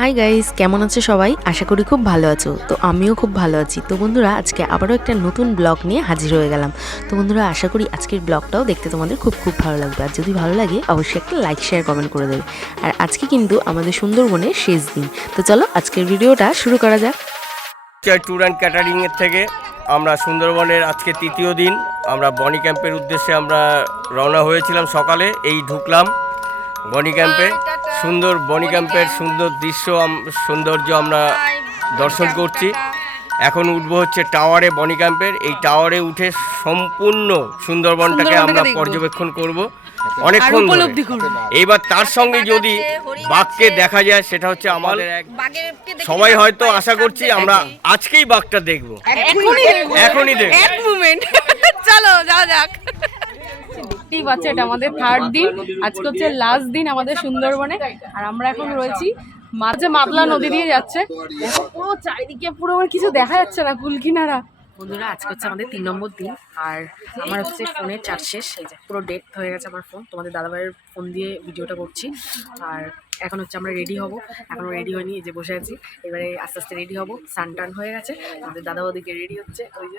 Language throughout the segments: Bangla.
হাই গাইস কেমন আছো সবাই? আশা করি খুব ভালো আছো। তো আমিও খুব ভালো আছি। তো বন্ধুরা আজকে আবারও একটা নতুন ব্লগ নিয়ে হাজির হয়ে গেলাম। তো বন্ধুরা আশা করি আজকের ব্লগটাও দেখতে তোমাদের খুব খুব ভালো লাগবে। আর যদি ভালো লাগে অবশ্যই একটা লাইক শেয়ার কমেন্ট করে দেবে। আর আজকে কিন্তু আমাদের সুন্দরবনের শেষ দিন। তো চলো আজকের ভিডিওটা শুরু করা যাক। ট্যুর অ্যান্ড ক্যাটারিংয়ের থেকে আমরা সুন্দরবনের আজকে তৃতীয় দিন। আমরা বনি ক্যাম্পের উদ্দেশ্যে আমরা রওনা হয়েছিলাম সকালে এই ঢুকলাম বনি ক্যাম্পে। সুন্দর বনি ক্যাম্পের সুন্দর দৃশ্য আম- সৌন্দর্য আমরা দর্শন করছি। এখন উঠবো হচ্ছে টাওয়ারে বনি ক্যাম্পের এই টাওয়ারে উঠে সম্পূর্ণ সুন্দরবনটাকে আমরা পর্যবেক্ষণ করব। অনেকক্ষণ। এইবার তার সঙ্গে যদি বাঘকে দেখা যায় সেটা হচ্ছে আমাদের এক সবাই হয়তো আশা করছি আমরা আজকেই বাঘটা দেখব। এখনই এক মুমেন্ট চলো যাওয়া যাক। দেখতেই আছে, এটা আমাদের থার্ড দিন। আজকে হচ্ছে লাস্ট দিন আমাদের সুন্দরবনে। আর আমরা এখন রয়েছি মাঝে মাতলা নদী দিয়ে যাচ্ছে। পুরো চারিদিকে পুরো কিছু দেখা যাচ্ছে না কুল কিনারা বন্ধুরা আজকে হচ্ছে আমাদের তিন নম্বর দিন আর আমার হচ্ছে ফোনের চার্জ শেষ এই যে পুরো ডেট হয়ে গেছে আমার ফোন তোমাদের দাদাভাইয়ের ফোন দিয়ে ভিডিওটা করছি আর এখন হচ্ছে আমরা রেডি হব এখনও রেডি হয়নি এই যে বসে আছি এবারে আস্তে আস্তে রেডি হব সান টান হয়ে গেছে আমাদের দাদা ওদিকে রেডি হচ্ছে ওই যে।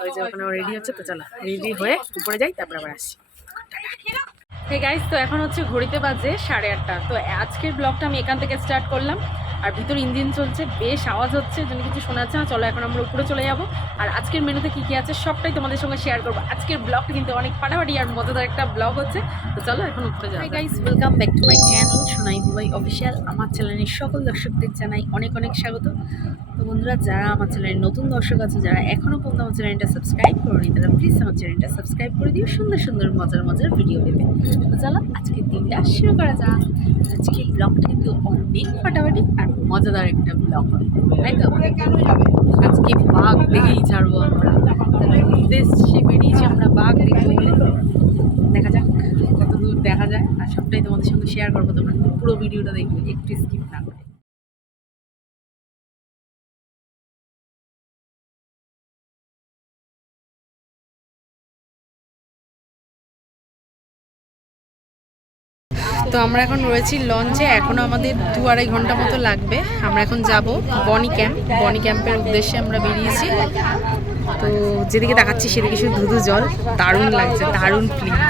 ওই ওখানে রেডি হচ্ছে তো চলো রেডি হয়ে উপরে যাই তারপরে আবার আসছি। হে গাইস তো এখন হচ্ছে ঘড়িতে বাজে সাড়ে আটটা তো আজকের ব্লগটা আমি এখান থেকে স্টার্ট করলাম। আর ভিতর ইঞ্জিন চলছে বেশ আওয়াজ হচ্ছে জন্য কিছু শোনা যাচ্ছে না চলো এখন আমরা উপরে চলে যাব। আর আজকের মেনুতে কী কী আছে সবটাই তোমাদের সঙ্গে শেয়ার করব। আজকের ব্লগটা কিন্তু অনেক ফাটাফাটি আর মজাদার একটা ব্লগ হচ্ছে। তো চলো এখন উপরে যাই guys welcome back to my channel Sonai Bubai official আমার চ্যানেলের সকল দর্শকদের জানাই অনেক অনেক স্বাগত। তো বন্ধুরা যারা আমার চ্যানেলের নতুন দর্শক আছে যারা এখনও পর্যন্ত আমার চ্যানেলটা সাবস্ক্রাইব করেনি তারা প্লিজ আমার চ্যানেলটা সাবস্ক্রাইব করে দিও সুন্দর সুন্দর মজার মজার ভিডিও পেতে। তো চলো আজকের দিনটা শুরু করা যাক। আজকে ব্লগটা কিন্তু অনেক ফাটাফাটি আর মজাদার একটা ব্লগ তাই তো? আজকে বাঘ দেখেই ছাড়বো আমরা। উদ্দেশ্যে বেরিয়েছি, আমরা বাঘ দেখতে দেখা যাক কত দূর দেখা যায়। আর সবটাই তোমাদের সঙ্গে শেয়ার করব তোমরা। পুরো ভিডিওটা দেখবে, একটু স্কিপ না তো আমরা এখন রয়েছি লঞ্চে এখনও আমাদের দু আড়াই ঘণ্টা মতো লাগবে। আমরা এখন যাব বনি ক্যাম্প। বনি ক্যাম্পের উদ্দেশ্যে আমরা বেরিয়েছি। তো যেদিকে দেখাচ্ছি সেদিকে শুধু ধুধু জল। দারুণ লাগছে, দারুণ প্লিজ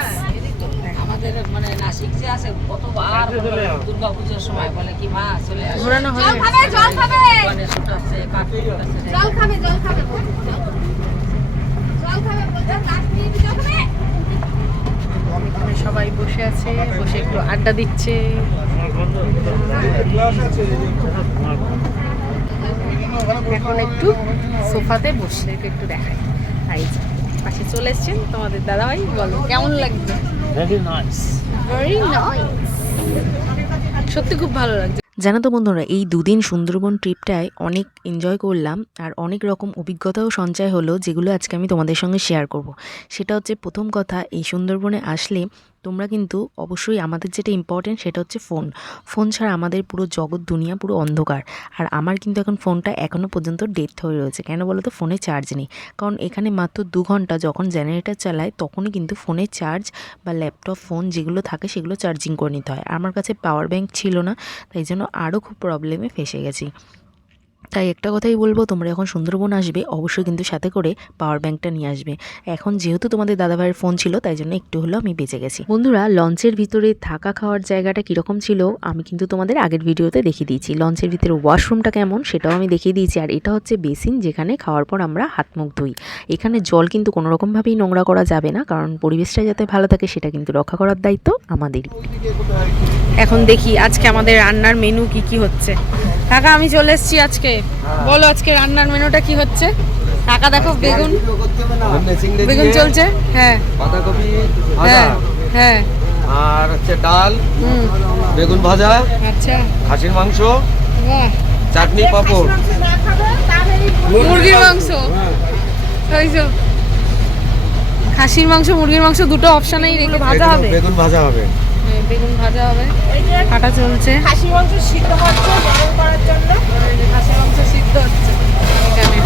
ঘোরানো হয়ে এখানে সবাই বসে আছে বসে একটু আড্ডা দিচ্ছে। এখন একটু সোফাতে বসে একটু দেখাই। তাই পাশে চলে এসছেন তোমাদের দাদাভাই বলো কেমন ভেরি নাইস সত্যি খুব ভালো লাগছে। জানো তো বন্ধুরা, এই দুদিন সুন্দরবন ট্রিপটায় অনেক এনজয় করলাম আর অনেক রকম অভিজ্ঞতাও সঞ্চয় হলো যেগুলো আজকে আমি তোমাদের সঙ্গে শেয়ার করব। সেটা হচ্ছে প্রথম কথা, এই সুন্দরবনে আসলে তোমরা কিন্তু অবশ্যই আমাদের যেটা ইম্পর্টেন্ট সেটা হচ্ছে ফোন ফোন ছাড়া আমাদের পুরো জগৎ, দুনিয়া পুরো অন্ধকার। আর আমার কিন্তু এখন ফোনটা এখনও পর্যন্ত ডেথ হয়ে রয়েছে। কেন বলো তো ফোনে চার্জ নেই। কারণ এখানে মাত্র দু ঘণ্টা যখন জেনারেটর চালায়, তখনই কিন্তু ফোনে চার্জ বা ল্যাপটপ ফোন যেগুলো থাকে সেগুলো চার্জিং করে নিতে হয়। আমার কাছে পাওয়ার ব্যাংক ছিল না, তাই জন্য আরও খুব প্রবলেমে ফেসে গেছি। তাই একটা কথাই বলব, তোমরা যখন সুন্দরবন আসবে, অবশ্যই কিন্তু সাথে করে পাওয়ার ব্যাংকটা নিয়ে আসবে। এখন যেহেতু তোমাদের দাদাভাইয়ের ফোন ছিল, তাই জন্য একটু হলেও আমি বেঁচে গেছি। বন্ধুরা, লঞ্চের ভিতরে থাকা খাওয়ার জায়গাটা কীরকম ছিল, আমি কিন্তু তোমাদের আগের ভিডিওতে দেখিয়ে দিয়েছি। লঞ্চের ভিতরে ওয়াশরুমটা কেমন, সেটাও আমি দেখিয়ে দিয়েছি। আর এটা হচ্ছে বেসিন যেখানে খাওয়ার পর আমরা হাত মুখ ধুই। এখানে জল কিন্তু কোনো রকমভাবেই নোংরা করা যাবে না, কারণ পরিবেশটা যাতে ভালো থাকে, সেটা কিন্তু রক্ষা করার দায়িত্ব আমাদেরই। এখন দেখি আজকে আমাদের রান্নার মেনু কি কি হচ্ছে। কাকা, আমি চলে এসেছি আজকে। বলো আজকে রান্নার মেনুটা কি হচ্ছে? কাকা দেখো বেগুন। বেগুন চলছে? হ্যাঁ। বাঁধাকপি হ্যাঁ হ্যাঁ। আর হচ্ছে ডাল বেগুন ভাজা আচ্ছা। খাসির মাংস বাহ চাটনি পাপড়। মুরগির মাংস। ওই তো। খাসির মাংস মুরগির মাংস দুটো অপশনেই রেখে ভাজা হবে। বেগুন ভাজা হবে। হ্যাঁ, বেগুন ভাজা হবে কাটা চলছে। খাসি মাংস সিদ্ধ হচ্ছে গরম করার জন্য। খাসি মাংস সিদ্ধ হচ্ছে। এখানে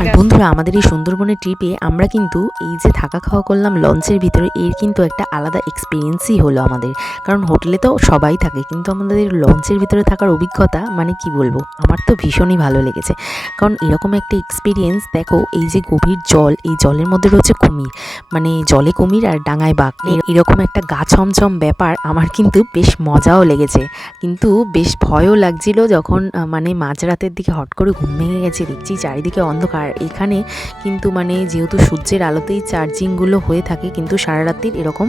আর বন্ধুরা আমাদের এই সুন্দরবনের ট্রিপে আমরা কিন্তু এই যে থাকা খাওয়া করলাম লঞ্চের ভিতরে এর কিন্তু একটা আলাদা এক্সপিরিয়েন্সই হলো আমাদের। কারণ হোটেলে তো সবাই থাকে কিন্তু আমাদের লঞ্চের ভিতরে থাকার অভিজ্ঞতা মানে কি বলব আমার তো ভীষণই ভালো লেগেছে। কারণ এরকম একটা এক্সপিরিয়েন্স দেখো এই যে গভীর জল এই জলের মধ্যে রয়েছে কুমির মানে জলে কুমির আর ডাঙায় বাঘ এরকম একটা গা ছমছম ব্যাপার আমার কিন্তু বেশ মজাও লেগেছে। কিন্তু বেশ ভয়ও লাগছিল যখন মানে মাঝরাতের দিকে হট করে ঘুম ভেঙে গেছে দেখছি চারিদিকে অন্ধকার। এখানে কিন্তু মানে যেহেতু সূর্যের আলোতেই চার্জিংগুলো হয়ে থাকে, কিন্তু সারা রাত্রির এরকম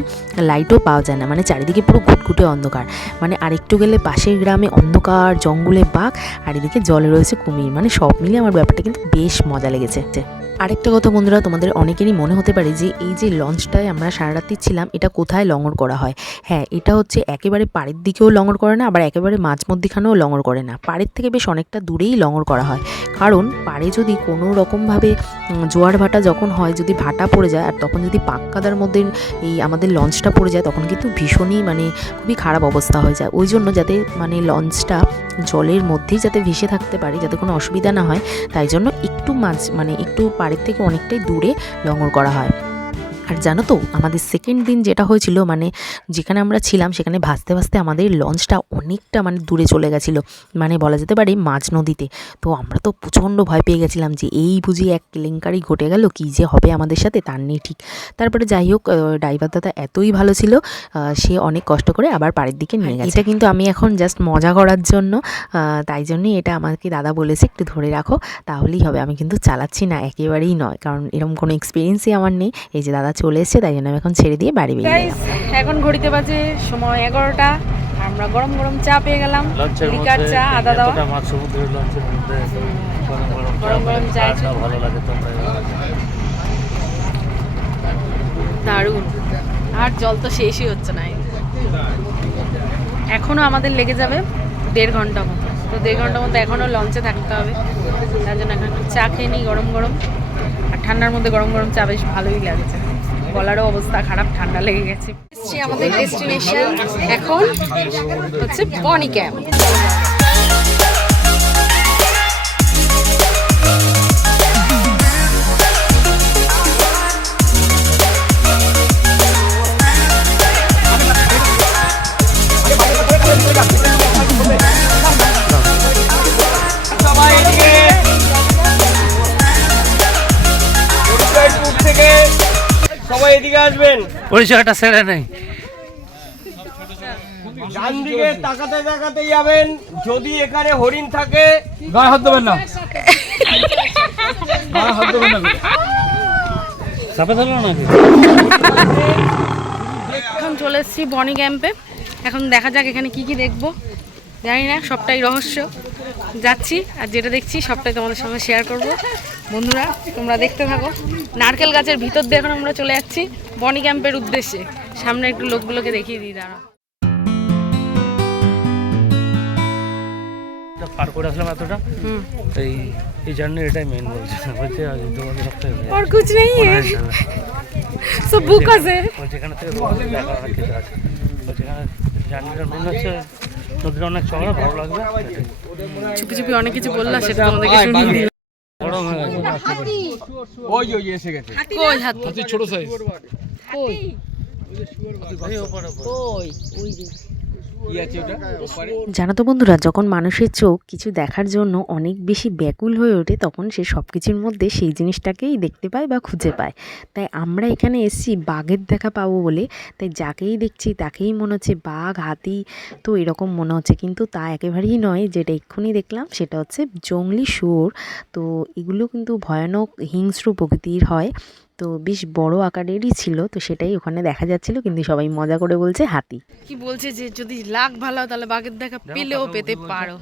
লাইটও পাওয়া যায় না। মানে চারিদিকে পুরো ঘুটঘুটে অন্ধকার। মানে আরেকটু গেলে পাশের গ্রামে অন্ধকার, জঙ্গলে বাঘ, আর এদিকে জলে রয়েছে কুমির। মানে সব মিলিয়ে আমার ব্যাপারটা কিন্তু বেশ মজা লেগেছে। আরেকটা কথা বন্ধুরা, তোমাদের অনেকেরই মনে হতে পারে যে এই যে লঞ্চটায় আমরা সারা রাত্রি ছিলাম, এটা কোথায় লঙ্গর করা হয়? হ্যাঁ এটা হচ্ছে একেবারে পাড়ের দিকেও লঙ্গর করে না, আবার একেবারে মাঝ মধ্যিখানেও লঙর করে না। পাড়ের থেকে বেশ অনেকটা দূরেই লঙ্গর করা হয়। কারণ পাড়ে যদি কোনো রকমভাবে জোয়ার ভাটা যখন হয়, যদি ভাটা পড়ে যায়, আর তখন যদি পাক্কাদার মধ্যে এই আমাদের লঞ্চটা পড়ে যায়, তখন কিন্তু ভীষণই মানে খুবই খারাপ অবস্থা হয়ে যায়। ওই জন্য যাতে মানে লঞ্চটা জলের মধ্যেই যাতে ভেসে থাকতে পারে, যাতে কোনো অসুবিধা না হয়, তাই জন্য একটু মাঝ মানে একটু পাড়ের থেকে অনেকটাই দূরে লঙ্গর করা হয়। আর জানো তো আমাদের সেকেন্ড দিন যেটা হয়েছিল মানে যেখানে আমরা ছিলাম সেখানে ভাসতে ভাসতে আমাদের লঞ্চটা অনেকটা মানে দূরে চলে গেছিল। মানে বলা যেতে পারে মাঝ নদীতে। তো আমরা তো প্রচণ্ড ভয় পেয়ে গেছিলাম যে এই বুঝি এক কেলেঙ্কারি ঘটে গেল কী যে হবে আমাদের সাথে তার নেই ঠিক। তারপরে যাই হোক ড্রাইভার দাদা এতই ভালো ছিল সে অনেক কষ্ট করে আবার পাড়ের দিকে নিয়ে গেছে। এটা কিন্তু আমি এখন জাস্ট মজা করার জন্য তাই জন্যই এটা আমাকে দাদা বলেছে একটু ধরে রাখো তাহলেই হবে। আমি কিন্তু চালাচ্ছি না একেবারেই নয় কারণ এরকম কোনো এক্সপিরিয়েন্সই আমার নেই। এই যে দাদা চলে এসেছে তাই জন্য আমি এখন ছেড়ে দিয়ে বাড়ি বেরিয়ে এখন ঘড়িতে বাজে সময় এগারোটা। আমরা গরম গরম চা পেয়ে গেলাম। লিকার চা আদা মধ্যে গরম গরম চা ভালো লাগে তোমরা দারুণ। আর জল তো শেষই হচ্ছে না। এখনও আমাদের লেগে যাবে দেড় ঘণ্টা মতো। তো দেড় ঘণ্টা মতো এখনও লঞ্চে থাকতে হবে। তার জন্য এখন একটু চা খেয়ে নিই গরম গরম। আর ঠান্ডার মধ্যে গরম গরম চা বেশ ভালোই লাগছে। গলারও অবস্থা খারাপ ঠান্ডা লেগে গেছে। আমাদের ডেস্টিনেশন এখন হচ্ছে বনি ক্যাম্প সবাই এদিকে আসবেন। পরিচয়টা সেরে নেই। ডান দিকে তাকাতে তাকাতে যাবেন। যদি এখানে হরিণ থাকে গায়ে হাত দেবেন না। গায়ে হাত দেবেন না। চাপে ধরলো নাকি? এখন চলে এসেছি বনি ক্যাম্পে। এখন দেখা যাক এখানে কি কি দেখব। জানি না সবটাই রহস্য। যাচ্ছি আর যেটা দেখছি সবটাই তোমাদের সঙ্গে শেয়ার করব। বন্ধুরা তোমরা দেখতে থাকো। নারকেল গাছের ভিতর দিয়ে এখন আমরা চলে যাচ্ছি বনি ক্যাম্পের উদ্দেশ্যে। সামনে একটু লোকগুলোকে দেখিয়ে দিই দাঁড়া পার করে আসলাম এতটা? এই এই জার্নি এটাই মেন বলছে। বলছে তোমাদের সপ্তাহে আর কিছু নেই। সব বুক আছে। যেখানে থেকে দেখা অনেক কিছু আছে। যেখানে মনে হচ্ছে নদীটা অনেক চড়া ভালো লাগবে। চুপি চুপি অনেক কিছু বললা সেটা তোমাদেরকে শুনিয়ে দিলাম। হয়ে ওই ওই এসে গেছে। কই হাতি? ছোট সাইজ এই ওই ওই ওপারে জানো তো বন্ধুরা যখন মানুষের চোখ কিছু দেখার জন্য অনেক বেশি ব্যাকুল হয়ে ওঠে তখন সে সব কিছুর মধ্যে সেই জিনিসটাকেই দেখতে পায় বা খুঁজে পায়। তাই আমরা এখানে এসেছি বাঘের দেখা পাবো বলে। তাই যাকেই দেখছি তাকেই মনে হচ্ছে বাঘ হাতি তো এরকম মনে হচ্ছে। কিন্তু তা একেবারেই নয় যেটা এক্ষুনি দেখলাম সেটা হচ্ছে জংলি শুয়োর। তো এগুলো কিন্তু ভয়ানক হিংস্র প্রকৃতির হয়। তো বেশ বড় আকারেরই ছিল তো সেটাই ওখানে দেখা যাচ্ছিল কিন্তু সবাই মজা করে বলছে হাতি। কি বলছে যে যদি লাখ ভালো হয় তাহলে বাঘের দেখা পেলেও পেতে পারো।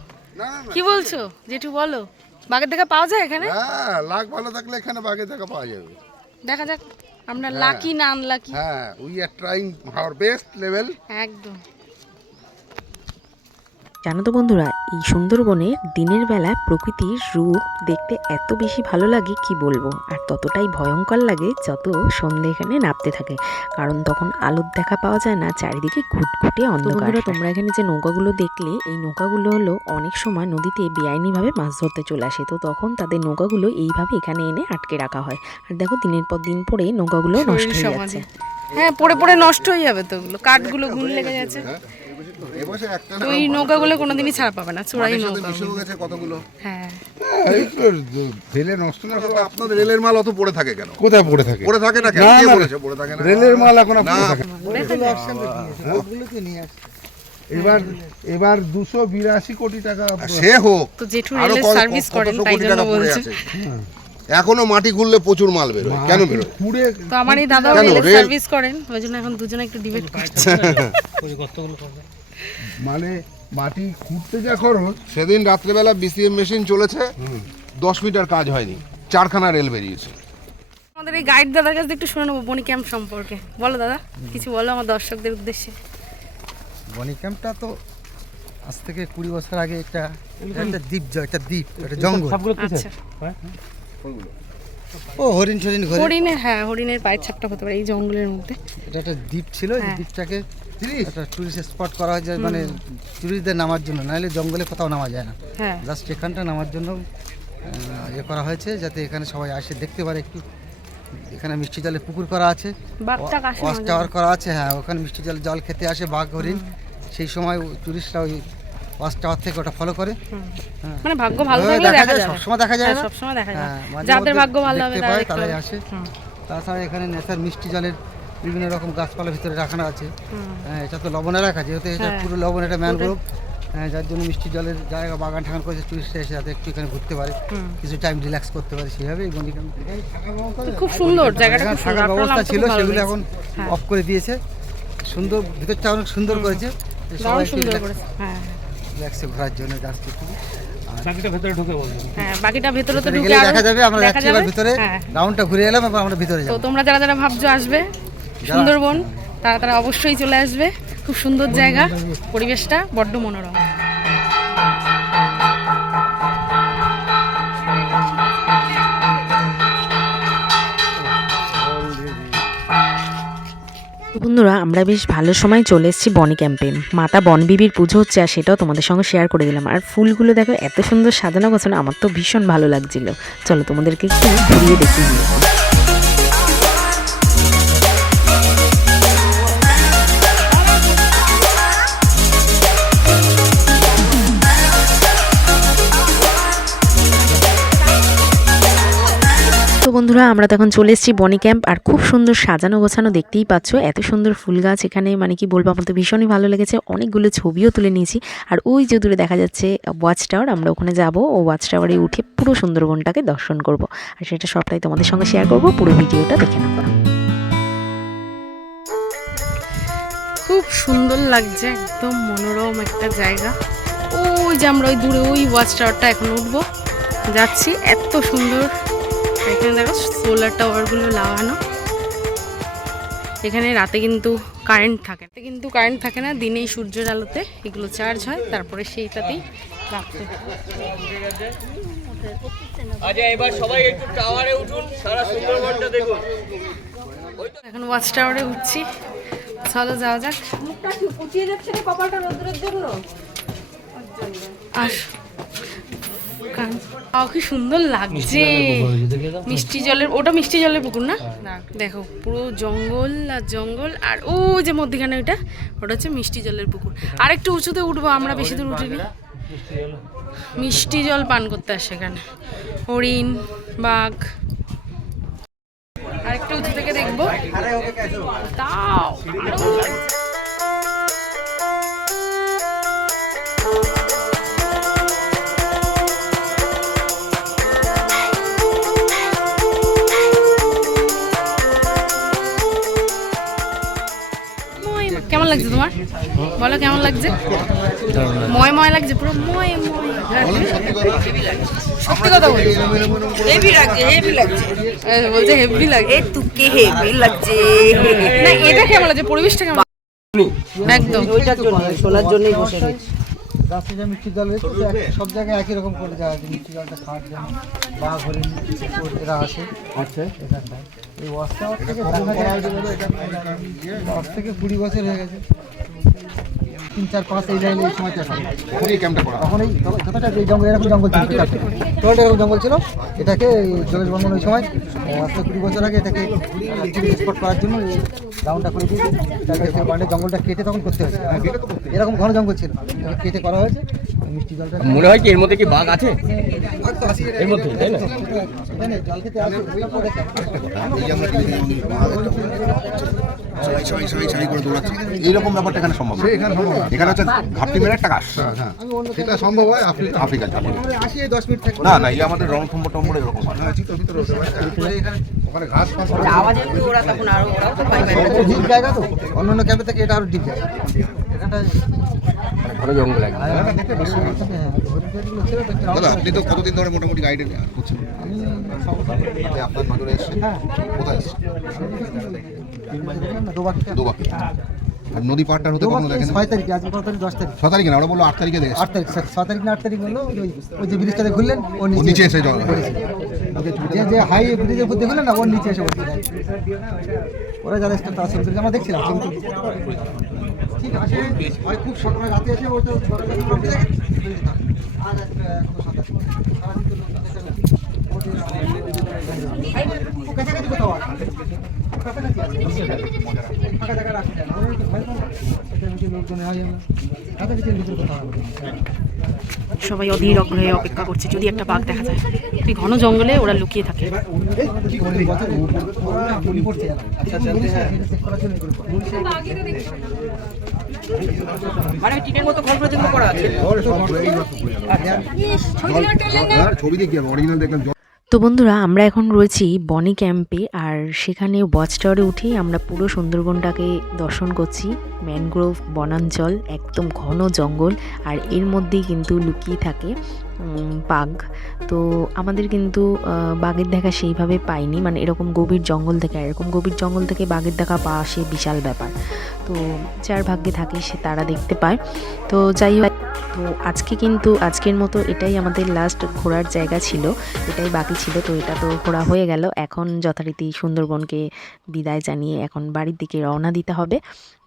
কি বলছো? জেঠু বলো। বাঘের দেখা পাওয়া যায় এখানে? হ্যাঁ লাখ ভালো থাকলে এখানে বাঘে দেখা পাওয়া যাবে। দেখা যাক। আমরা লাকি না আনলাকি হ্যাঁ we are trying our best level একদম। জানো তো বন্ধুরা এই সুন্দরবনে দিনের বেলা প্রকৃতির রূপ দেখতে এত বেশি ভালো লাগে কি বলব? আর ততটাই ভয়ঙ্কর লাগে যত সন্ধে এখানে নামতে থাকে। কারণ তখন আলোর দেখা পাওয়া যায় না চারিদিকে ঘুটঘুটে অন্ধকার তোমরা এখানে যে নৌকাগুলো দেখলে এই নৌকাগুলো হলো অনেক সময় নদীতে বেআইনিভাবে মাছ ধরতে চলে আসে। তো তখন তাদের নৌকাগুলো এইভাবে এখানে এনে আটকে রাখা হয়। আর দেখো দিনের পর দিন পরে নৌকাগুলো নষ্ট হয়ে যাচ্ছে। হ্যাঁ পড়ে পড়ে নষ্ট হয়ে যাবে তো ওগুলো। কাঠগুলো ঘুন লেগে যাচ্ছে। এবছর একটা তো এই নৌকাগুলো কোনোদিনই ছাড়া পাবে না সাথে নৌকা মিশেও গেছে কতগুলো? হ্যাঁ। রেলে নষ্ট না করে। আপনাদের রেলের মাল অত পড়ে থাকে কেন? কোথায় পড়ে থাকে? পড়ে থাকে না কেন? কে বলেছে পড়ে থাকে না? রেলের মাল এখন পড়ে থাকে এবার এবার দুশো বিরাশি কোটি টাকা সে হোক তো জেঠু রেলের সার্ভিস করেন তাই জন্য বলছে। এখনও মাটি খুললে প্রচুর মাল বেরোয়। কেন বেরোয়? পুড়ে তো আমার এই সার্ভিস করেন ওই জন্য এখন দুজনে একটু ডিবেট করছে। মানে মাটি খুঁড়তে যা খরচ সেদিন রাত্রেবেলা বিসিএম মেশিন চলেছে দশ মিটার কাজ হয়নি চারখানা রেল বেরিয়েছে। আমাদের এই গাইড দাদার কাছে একটু শুনে নেব বনি ক্যাম্প সম্পর্কে। বলো দাদা কিছু বলো আমার দর্শকদের উদ্দেশ্যে। বনি ক্যাম্পটা তো আজ থেকে কুড়ি বছর আগে একটা একটা দ্বীপ জ- একটা দ্বীপ একটা জঙ্গল। আচ্ছা। ও হরিণ ঘরে। হরিণের হ্যাঁ হরিণের পায়ের ছাপটা হতে পারে এই জঙ্গলের মধ্যে। এটা একটা দ্বীপ ছিল এই হ্যাঁ। দ্বীপটাকে একটা টুরিস্ট স্পট করা হয় মানে টুরিস্টদের নামার জন্য নাহলে জঙ্গলে কোথাও নামা যায় না। হ্যাঁ। জাস্ট এখানটা নামার জন্য ইয়ে করা হয়েছে যাতে এখানে সবাই আসে দেখতে পারে একটু। এখানে মিষ্টি জলে পুকুর করা আছে। ওয়াশ টাওয়ার করা আছে হ্যাঁ ওখানে মিষ্টি জল জল খেতে আসে বাঘ হরিণ। সেই সময় টুরিস্টরা ওই ওয়াশ টাওয়ার থেকে ওটা ফলো করে। হ্যাঁ। মানে ভাগ্য ভালো থাকলে দেখা যায়, সবসময় দেখা যায় হ্যাঁ, সবসময় দেখা যায়। হ্যাঁ, যাদের ভাগ্য ভালো হবে তারা তারাই আসে। তাছাড়া এখানে নেচার মিষ্টি জলের বিভিন্ন রকম গাছপালা ভিতরে রাখানো আছে। হ্যাঁ, এটা তো লবণে রাখা যেহেতু এটা হ্যাঁ। পুরো লবণ এটা ম্যানগ্রোভ হ্যাঁ যার জন্য মিষ্টি জলের জায়গা বাগান ঠাগান করেছে টুরিস্টরা এসে যাতে একটু এখানে ঘুরতে পারে। কিছু টাইম রিল্যাক্স করতে পারে সেভাবেই খুব সুন্দর জায়গাটা থাকার ব্যবস্থা ছিল সেগুলো এখন হ্যাঁ। অফ করে দিয়েছে। সুন্দর ভিতরটা অনেক সুন্দর করেছে। সবাই সুন্দর করেছে। হ্যাঁ। রিল্যাক্সে ঘোরার জন্য যাচ্ছে একটু। বাকিটা ভেতরে ঢুকে বলব হ্যাঁ বাকিটা ভেতরে তো ঢুকে দেখা যাবে আমরা দেখা যাবে। ভিতরে। হ্যাঁ। রাউন্ডটা ঘুরে এলাম এবার আমরা ভিতরে তো যাব। তোমরা যারা যারা ভাবছ আসবে সুন্দরবন তারা তারা অবশ্যই চলে আসবে। খুব সুন্দর জায়গা পরিবেশটা বড্ড মনোরম। বন্ধুরা আমরা বেশ ভালো সময় চলে এসেছি বনি ক্যাম্পে। মাতা বনবিবির পুজো হচ্ছে আর সেটাও তোমাদের সঙ্গে শেয়ার করে দিলাম। আর ফুলগুলো দেখো এত সুন্দর সাজানো গোছানো আমার তো ভীষণ ভালো লাগছিল। চলো তোমাদেরকে একটু ঘুরিয়ে দেখিয়ে দিই। বন্ধুরা, আমরা তখন চলে এসেছি বনি ক্যাম্প, আর খুব সুন্দর সাজানো গোছানো দেখতেই পাচ্ছ। এত সুন্দর ফুল গাছ এখানে মানে কি বলব, আমার তো ভীষণই ভালো লেগেছে। অনেকগুলো ছবিও তুলে নিয়েছি। আর ওই যে দূরে দেখা যাচ্ছে ওয়াচ টাওয়ার আমরা ওখানে যাব। ও ওয়াচ টাওয়ারে উঠে পুরো সুন্দরবনটাকে দর্শন করব। আর সেটা সবটাই তোমাদের সঙ্গে শেয়ার করব, পুরো ভিডিওটা দেখে নেব খুব সুন্দর লাগছে, একদম মনোরম একটা জায়গা। ওই যে আমরা ওই দূরে, ওই ওয়াচ টাওয়ারটা এখন উঠবো। যাচ্ছি, এত সুন্দর। এখানে দেখো সোলার টাওয়ারগুলো লাগানো। এখানে রাতে কিন্তু কারেন্ট থাকে না। রাতে কিন্তু কারেন্ট থাকে না দিনেই সূর্যের আলোতে এগুলো চার্জ হয় তারপরে সেইটাতেই রাখতে আচ্ছা এবার সবাই একটু টাওয়ারে উঠুন সারা সুন্দরবনটা দেখুন। এখন ওয়াচ টাওয়ারে উঠছি। চলো যাওয়া যাক। উঠিয়ে যাচ্ছে কপালটা রোদ্রের জন্য? আর কান- আহ, কি সুন্দর লাগছে। মিষ্টি জলের ওটা মিষ্টি জলের পুকুর না? দেখো পুরো জঙ্গল আর জঙ্গল আর ও যে মধ্যখানে ওইটা ওটা হচ্ছে মিষ্টি জলের পুকুর। আর একটু উঁচুতে উঠবো আমরা বেশি দূর উঠিনি মিষ্টি জল। পান করতে আসে এখানে। হরিণ বাঘ। আর একটু উঁচু থেকে দেখব। তাও কেমন লাগছে তোমার? বলো কেমন লাগছে? ময় ময় লাগছে পুরো ময় ময়। সত্যি কথা বলছি। হেভি লাগছে হেভি লাগছে। বলছে হেভি লাগে তুকে হেভি লাগছে। না এটা কেমন লাগছে? পরিবেশটা কেমন? একদম। ওইটার জন্য শোনার জন্যই বসে রয়েছে। রাস্তায় যা মিষ্টি জল রয়েছে সব জায়গায় একই রকম করে যাওয়া আছে মিষ্টি জলটা খাওয়ার জন্য। বা কুকুর এরা আসে আচ্ছা। এখানটায়। এই টাওয়ার থেকে দেখা যায় দশ থেকে কুড়ি বছর হয়ে গেছে। তিন চার পাঁচ এই লাইনে এই সময় তখন এই ক্যাম্পটা করা। তখন এই জঙ্গল এরকম জঙ্গল ছিল টোটালটা এরকম জঙ্গল ছিল এটাকে জলেশ বর্মন ওই সময় আহ, কুড়ি বছর আগে এটাকে স্পট করার জন্য এই গ্রাউন্ডটা করে দিয়ে তাকে জঙ্গলটা কেটে তখন করতে হয়েছে। এরকম ঘন জঙ্গল ছিল কেটে করা হয়েছে। মনে হয় কি এর মধ্যে কি বাঘ আছে? এর মধ্যে তাই না? এইরকম ব্যাপারটা এখানে সম্ভব এখানে সম্ভব এখানে হচ্ছে ঘাপটি মেরে একটা হ্যাঁ সেটা সম্ভব হয় আফ্রিকা থেকে। না না এই আমাদের টম্বর এরকম হয়। তো অন্যান্য ক্যাম্পে থেকে এটা আরও ডিপ এখানটায় ঘন জঙ্গল একদম। হ্যাঁ, হ্যাঁ, দাদা আপনি তো কতদিন ধরে মোটামুটি গাইডে করছেন আপনার নজরে এসছে। কোথায়? দুবাকে আর নদী পাড়টার হতে কখনো দেখেন? ছয় তারিখে আজকে কত তারিখ দশ তারিখ। ছ তারিখে না ওরা বলল আট তারিখে দেখেছে আট তারিখ স্যার ছ তারিখ না আট তারিখ বলল ওই ওই যে ব্রিজটাতে ঘুরলেন ও নিচে এসে যে যে হাই ব্রিজের উপর দেখলেন না ওর নিচে এসে ওরা যারা স্টাফ তারা করেছে আমরা দেখছিলাম ঠিক আছে খুব সকালে রাতে এসে সারাদিন তো লোক কাছাকাছি কোথাও ফাঁকা জায়গা রাখতে চায় না ওরা একটু ভয় পায়। না। এটা নিচে লোকজন হয় সবাই অধীর অগ্রহে অপেক্ষা করছে যদি একটা বাঘ দেখা যায়। তুই ঘন জঙ্গলে ওরা লুকিয়ে থাকে। মানে টিনের মতো ঘর পর্যন্ত করা আছে। ছবি দেখি অরিজিনাল দেখলাম তো বন্ধুরা, আমরা এখন রয়েছি বনি ক্যাম্পে আর সেখানে ওয়াচ টাওয়ারে উঠেই আমরা পুরো সুন্দরবনটাকে দর্শন করছি। ম্যানগ্রোভ বনাঞ্চল, একদম ঘন জঙ্গল আর এর মধ্যেই কিন্তু লুকিয়ে থাকে বাঘ। তো আমাদের কিন্তু বাঘের দেখা সেইভাবে পাইনি। মানে এরকম গভীর জঙ্গল থেকে এরকম গভীর জঙ্গল থেকে বাঘের দেখা পাওয়া সে বিশাল ব্যাপার। তো যার ভাগ্যে থাকে সে তারা দেখতে পায়। তো যাই হোক তো আজকে কিন্তু আজকের মতো এটাই আমাদের লাস্ট ঘোরার জায়গা ছিল। এটাই বাকি ছিল তো এটা তো ঘোরা হয়ে গেল। এখন যথারীতি সুন্দরবনকে বিদায় জানিয়ে এখন বাড়ির দিকে রওনা দিতে হবে।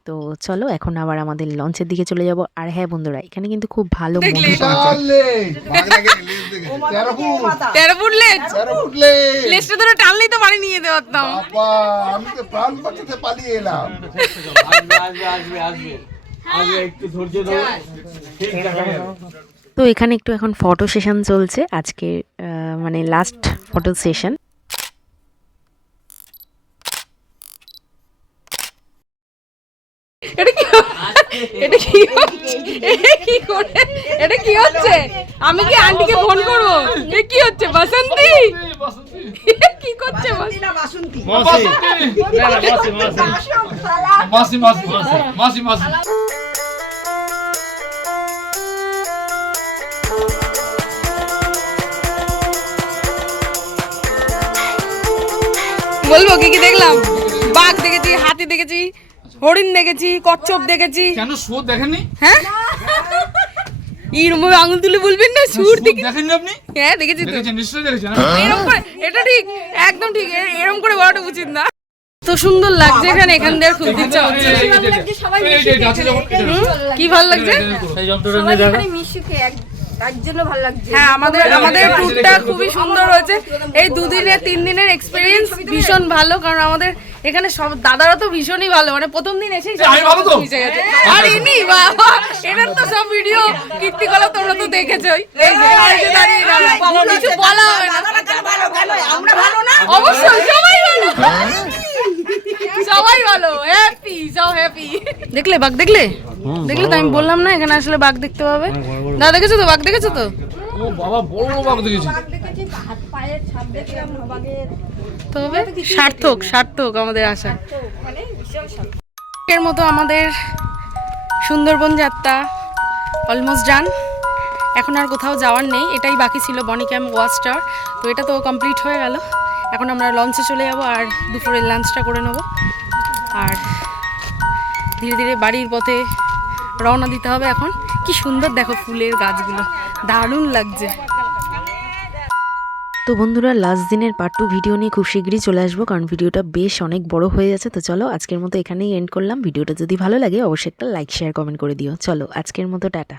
তো চলো এখন আবার আমাদের লঞ্চের দিকে চলে যাব। আর হ্যাঁ বন্ধুরা এখানে কিন্তু খুব ভালো ধরে টানলেই তো বাড়ি নিয়ে যেতে পারতাম। আমি তো প্রাণ বাঁচাতে পালিয়ে এলাম। আসবে আসবে আসবে। তো এখানে একটু এখন ফটো সেশন চলছে। আজকে মানে লাস্ট ফটো সেশন এটা কি এটা কি হচ্ছে? কি করে? এটা কি হচ্ছে? আমি কি আন্টিকে ফোন করব? এ কি হচ্ছে? বাসন্তী? কি করছে না মাসি মাসি মাসি। মাসি মাসি। বলব কি কি দেখলাম বাঘ দেখেছি হাতি দেখেছি হরিণ দেখেছি কচ্ছপ দেখেছি কেন সুর দেখেননি হ্যাঁ আঙুল তুলে বলবেন না সুর দেখে দেখেননি আপনি হ্যাঁ দেখেছি তো দেখেছেন নিশ্চয়ই দেখেছেন এরকম করে এটা ঠিক একদম ঠিক এরকম করে বলাটা উচিত না তো সুন্দর লাগছে এখানে এখান দিয়ে খুলতে ইচ্ছা হচ্ছে? কি ভালো লাগছে সেই যন্ত্রটা নিয়ে দেখো তার জন্য ভালো লাগছে। হ্যাঁ আমাদের আমাদের ট্যুরটা খুবই সুন্দর হয়েছে এই দুদিনের তিন দিনের এক্সপিরিয়েন্স ভীষণ ভালো কারণ আমাদের এখানে সব দাদারা তো ভীষণই ভালো। মানে প্রথম দিন এসেই? মিশে গেছে। আর ইনি বাবা এটার তো সব ভিডিও কীর্তিকলা তোমরা তো দেখেছই। এই যে দাঁড়িয়ে কিছু বলা হবে না। আমরা ভালো না? অবশ্যই সবাই ভালো। সবাই ভালো হ্যাপি সব হ্যাপি দেখলে বাঘ দেখলে? দেখলে তো আমি বললাম না এখানে আসলে বাঘ দেখতে পাবে। দাদা দেখেছ তো? বাঘ দেখেছ তো? ও বাবা বড় বড় বাঘ দেখেছি। দেখেছি হাত পায়ের ছাপ দেখলাম বাঘের। তবে সার্থক সার্থক আমাদের আশা। মানে এর মতো আমাদের সুন্দরবন যাত্রা অলমোস্ট ডান এখন আর কোথাও যাওয়ার নেই এটাই বাকি ছিল বনি ক্যাম্প ওয়াচ টাওয়ার তো এটা তো কমপ্লিট হয়ে গেল। এখন আমরা লঞ্চে চলে যাব আর দুপুরের লাঞ্চটা করে নেব। আর ধীরে ধীরে বাড়ির পথে রওনা দিতে হবে এখন। কি সুন্দর দেখো ফুলের গাছগুলো, দারুণ লাগছে। তো বন্ধুরা লাস্ট দিনের পার্ট টু ভিডিও নিয়ে খুব শীঘ্রই চলে আসব, কারণ ভিডিওটা বেশ অনেক বড় হয়ে যাচ্ছে তো চলো, আজকের মতো এখানেই এন্ড করলাম। ভিডিওটা যদি ভালো লাগে, অবশ্যই একটা লাইক শেয়ার কমেন্ট করে দিও। চলো, আজকের মতো, টাটা।